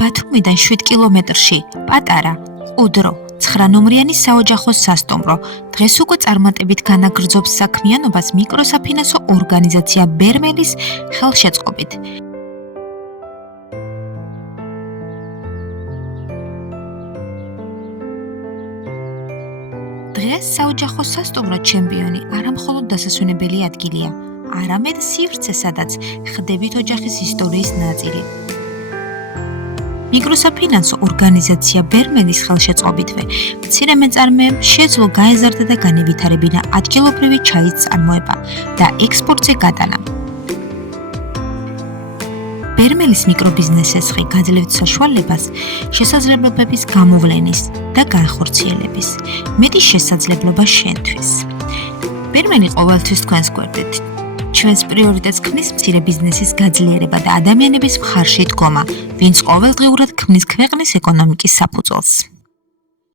ბათუმიდან 7 კილომეტრში პატარა, ყუდრო, 9 ნომრიანი საოჯახო სასტუმრო. დღეს უკვე წარმატებით განაგრძობს საქმიანობას მიკროსაფინანსო ორგანიზაცია ბერმელის ხელშეწყობით. დღეს საოჯახო სასტუმრო ჩემპიონი არა მხოლოდ დასასვენებელი ადგილია, არამედ სივრცე, სადაც ხდებით ოჯახის ისტორიის ნაწილი. მიკროსაფინანსო ორგანიზაცია ბერმელის ხელშეწყობითვე მცირე მეწარმეებმა შეძლო გაეზარდა და განევითარებინა ადგილობრივი ჩაის წარმოება და ექსპორტზე გადანა. ბერმელის მიკრობიზნესები გაძლევთ საშუალებას შესაძლებლობების გამოვლენის და განხორციელების. მეტი შესაძლებლობა შენთვის. ბერმელი ყოველთვის თქვენს გვერდით. ჩვენს პრიორიტეტს ქმნის მცირე ბიზნესის გაძლიერება და ადამიანების მხარში დგომა, ვინც ყოველდღიურად ქმნის ქვეყნის ეკონომიკის საფუძველს.